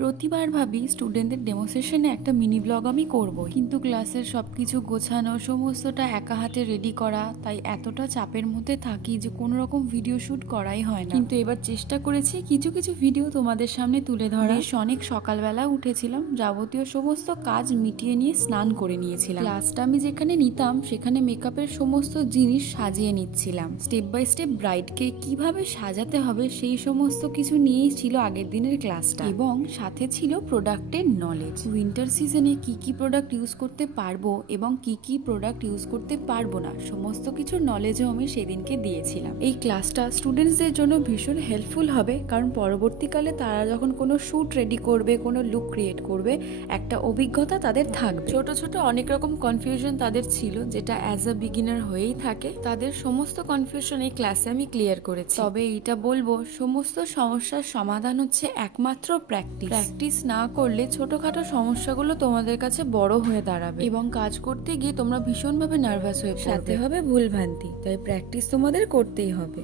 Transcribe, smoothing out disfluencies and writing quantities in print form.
প্রতিবার ভাবি স্টুডেন্টদের ডেমোসেশনে একটা মিনি ব্লগ আমি করব, কিন্তু ক্লাসের সবকিছু গোছানো, সমস্তটা একা হাতে রেডি করা, তাই এতটা চাপের মধ্যে থাকি যে কোনো রকম ভিডিও শ্যুট করাই হয় না। কিন্তু এবার চেষ্টা করেছি কিছু কিছু ভিডিও তোমাদের সামনে তুলে ধরা। বেশ অনেক সকালবেলা উঠেছিলাম, যাবতীয় সমস্ত কাজ মিটিয়ে নিয়ে স্নান করে নিয়েছিলাম। ক্লাসটা আমি যেখানে নিতাম সেখানে মেকআপের সমস্ত জিনিস সাজিয়ে নিচ্ছিলাম। স্টেপ বাই স্টেপ ব্রাইডকে কিভাবে সাজাতে হবে সেই সমস্ত কিছু নিয়েই ছিল আগের দিনের ক্লাসটা, এবং সাথে ছিল প্রোডাক্টের নলেজ। উইন্টার সিজনে কি কি প্রোডাক্ট ইউজ করতে পারবো এবং কি কি প্রোডাক্ট ইউজ করতে পারবো না, সমস্ত কিছুর নলেজও আমি সেদিনকে দিয়েছিলাম। এই ক্লাসটা স্টুডেন্টসদের জন্য ভীষণ হেল্পফুল হবে, কারণ পরবর্তীকালে তারা যখন কোনো শ্যুট রেডি করবে, কোনো লুক ক্রিয়েট করবে, একটা অভিজ্ঞতা তাদের থাকবে। ছোট ছোট অনেক রকম কনফিউশন তাদের ছিল, যেটা অ্যাজ আ বিগিনার হয়েই থাকে। তাদের সমস্ত কনফিউশন এই ক্লাসে আমি ক্লিয়ার করেছি। তবে এটা বলবো, সমস্ত সমস্যার সমাধান হচ্ছে একমাত্র প্র্যাকটিস না করলে ছোটখাটো সমস্যাগুলো তোমাদের কাছে বড় হয়ে দাঁড়াবে এবং কাজ করতে গিয়ে তোমরা ভীষণভাবে নার্ভাস হয়ে পড়বে। সাথে হবে ভুলভ্রান্তি, তাই প্র্যাকটিস তোমাদের করতেই হবে।